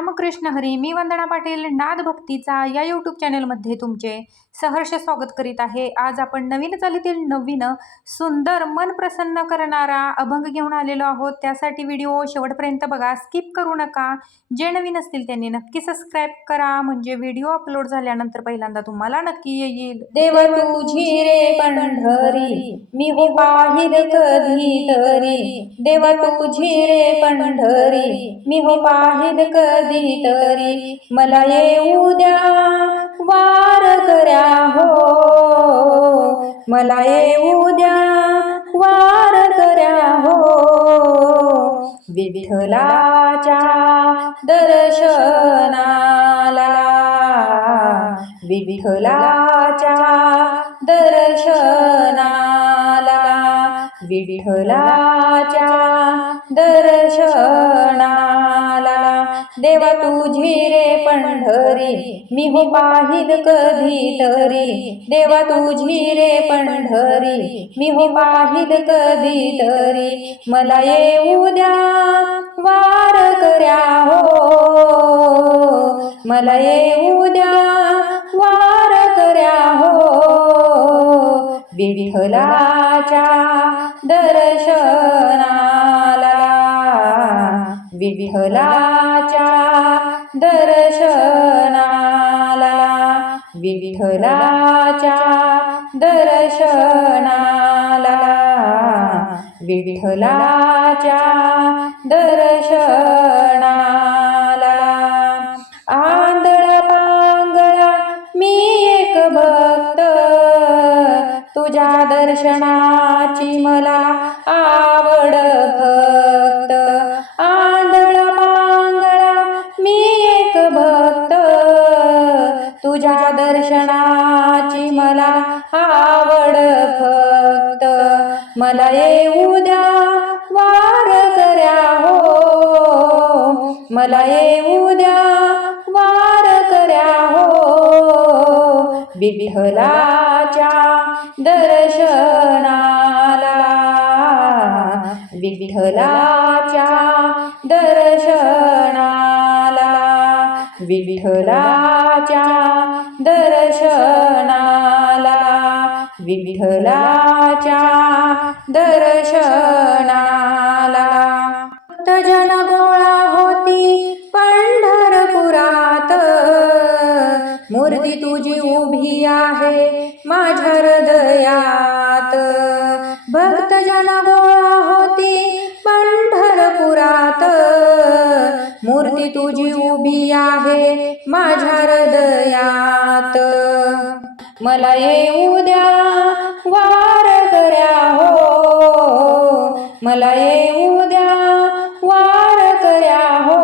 रामकृष्ण हरी मी वंदना पाटील नाद भक्तीचा या यूट्यूब चॅनलमध्ये तुमचे सहर्ष स्वागत करीत आहे. आज आपण नवीन चालीतील नवीन सुंदर मन प्रसन्न करणारा अभंग घेऊन आलेलो आहोत. त्यासाठी व्हिडिओ शेवटपर्यंत बघा. स्किप करू नका. जे नवीन असतील त्यांनी नक्की सबस्क्राईब करा. म्हणजे व्हिडिओ अपलोड झाल्यानंतर पहिल्यांदा तुम्हाला नक्की येईल. देव तुझी रे पंढरी मी हो पाहिल कधी तरी. देव तुझी रे पंढरी मी हो पाहिल कधी तरी मला येऊ द्या. वार कर्या हो. मला येऊ द्या. वार कर्या हो. विठ्ठलाच्या दर्शनाला. विठ्ठलाच्या दर्शनाला. विठ्ठलाच्या देवा तुझी रे पंढरी मी हो पाहिल कधी तरी. देवा तुझी रे पंढरी मी हो पाहिल कधी तरी. मला येऊ द्या वार कर्या हो. मला येऊ द्या वार कर्या हो. विठ्ठलाच्या दर्शना विठ्ठलाच्या दर्शनाला विठ्ठलाच्या दर्शनाला विठ्ठलाच्या दर्शनाला. आंधळा पांगळा मी एक भक्त तुझ्या दर्शनाची मला मला येऊ द्या वार कर्या हो. मला येऊ द्या वार कर्या हो. विठ्ठलाच्या दर्शनाला विठ्ठलाच्या दर्शनाला विठ्ठलाच्या दर्शनाला विठ्ठलाच्या दर्शनाला. जन गोळा होती पंढरपुरात. मूर्ती तुझी उभी आहे माझ्या हृदयात. भक्त जन गोळा होती पंढरपुरात. मूर्ती तुझी उभी आहे माझ्या हृदयात. मला येऊ द्या वा मला येऊ द्या वार कर्या हो.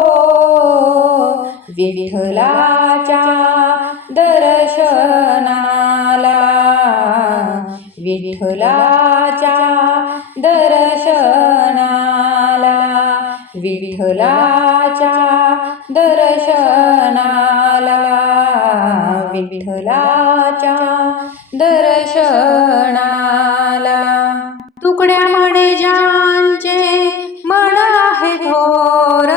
विठ्ठलाच्या दर्शनाला विठ्ठलाच्या दर्शनाला विठ्ठलाच्या दर्शनाला विठ्ठलाच्या दर्शनाला. तुकड्या ज्यांचे मन आहे थोर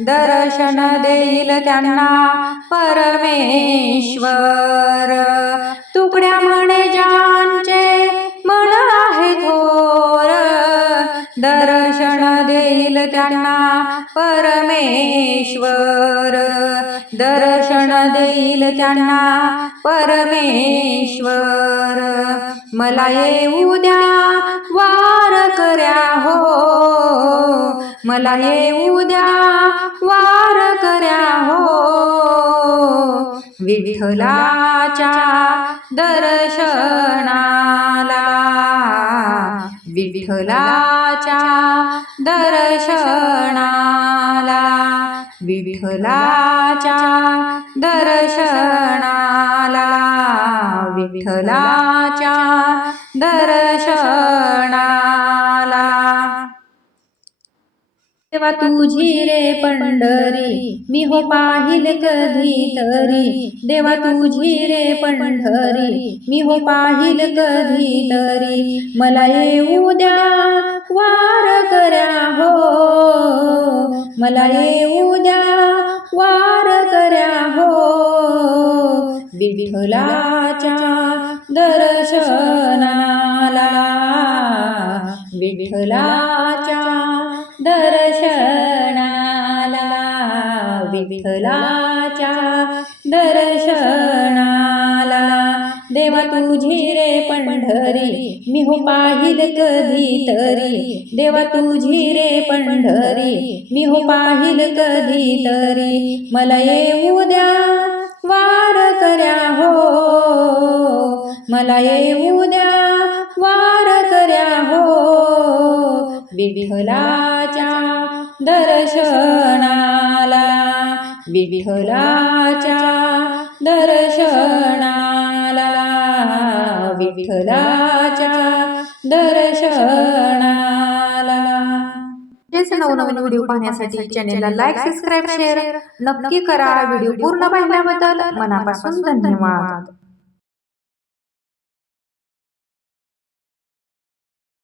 दर्शन देईल त्यांना परमेश्वर. तुकड्या म्हणे ज्यांचे मन आहे थोर दर्शन देईल त्यांना परमेश्वर. दर्शन देईल त्यांना परमेश्वर. मला येऊ द्या वार कर्या हो. मला येऊ द्या वार कर्या हो. विठ्ठलाच्या दर्शनाला विठ्ठलाच्या दर्शन विठ्ठलाच्या दर्शनाला विठ्ठलाच्या दर्शन तेव्हा तुझी रे पंढरी मी हो पाहिले कधी तरी. देवा तुझी रे पंढरी मी हो पाहिले कधी तरी. मला येऊ द्या वार करा हो. मला येऊ द्या वार करा हो. विठ्ठलाच्या दर्शनाला विठ्ठला विठ्ठलाच्या दर्शनाला. देवा तुझी रे पंढरी मी हो पाहिल कधी तरी. देवा तुझी रे पंढरी मी हो पाहिल कधी तरी. मला येऊ द्या वार कर्या हो. मला येऊ द्या वार कर्या हो. विठ्ठलाच्या दर्शना विठ्ठलाच्या दर्शनाला विठ्ठलाच्या दर्शनाला. तेच नवनवीन व्हिडिओ पाहण्यासाठी चॅनेलला लाईक सबस्क्राईब शेअर नक्की करा. व्हिडिओ पूर्ण पाहिल्याबद्दल मनापासून धन्यवाद.